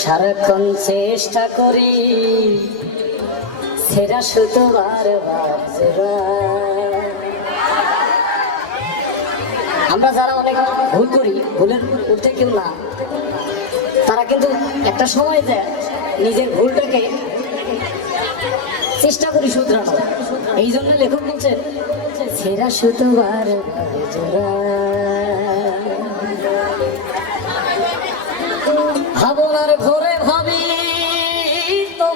সারাক্ষণ চেষ্টা করি, সেরা শুধু আমরা যারা অনেক ভুল করি, ভুলের উঠতে কেউ না, তারা কিন্তু একটা সময় দেয় নিজের ভুলটাকে চেষ্টা করি শুধরানো এই জন্য লেখক বলছেন, সেরা শুধু বারবার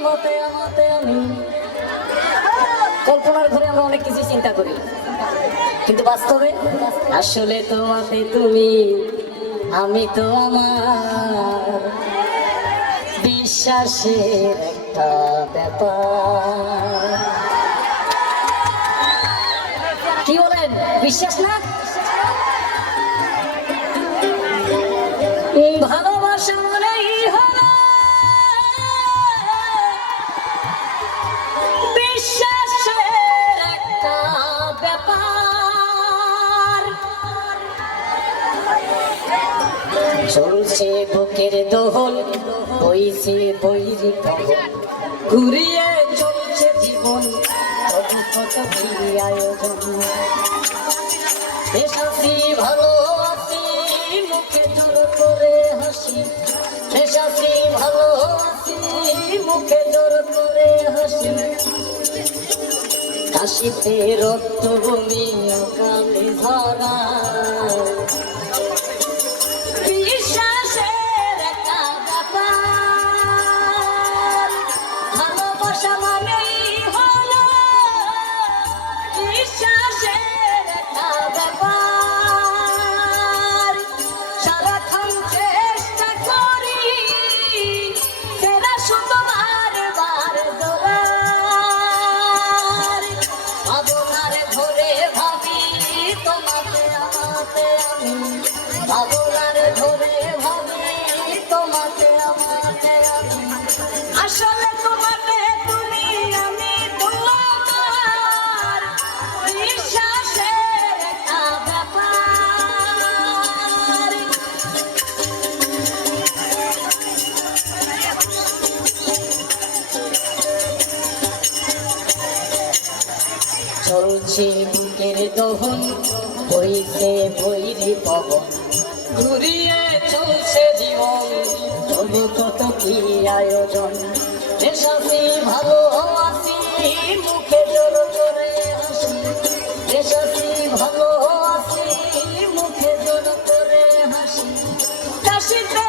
আমি। কল্পনার ঘরে আমরা অনেক কিছু চিন্তা করি। কিন্তু বাস্তবে আসলে তোমাতে তুমি আমি তো আমার। বিশ্বাসের একটা ব্যাপার। কি বলেন? বিশ্বাস না? উম, চলছে বুকের দোহল, বইছে বৈরি ঘুরিয়ে চলছে জীবন কত কত আয়োজন। বেশ আছি, ভালো আছি, মুখে জোর করে হাসি। বেশ ভালো আছি, মুখে জোর করে হাসি। কাশিতে রক্ত বমি কালে ধরা। চলছে বুকের দহন বইছে বৈরি পবন। ঘুরিয়ে চলছে জীবন তবে কত কি আয়োজন। দেশাসি ভালো আছি, মুখে জল চলে হাসি। দেশাসি ভালো আছি, মুখে হাসি। কাশিতে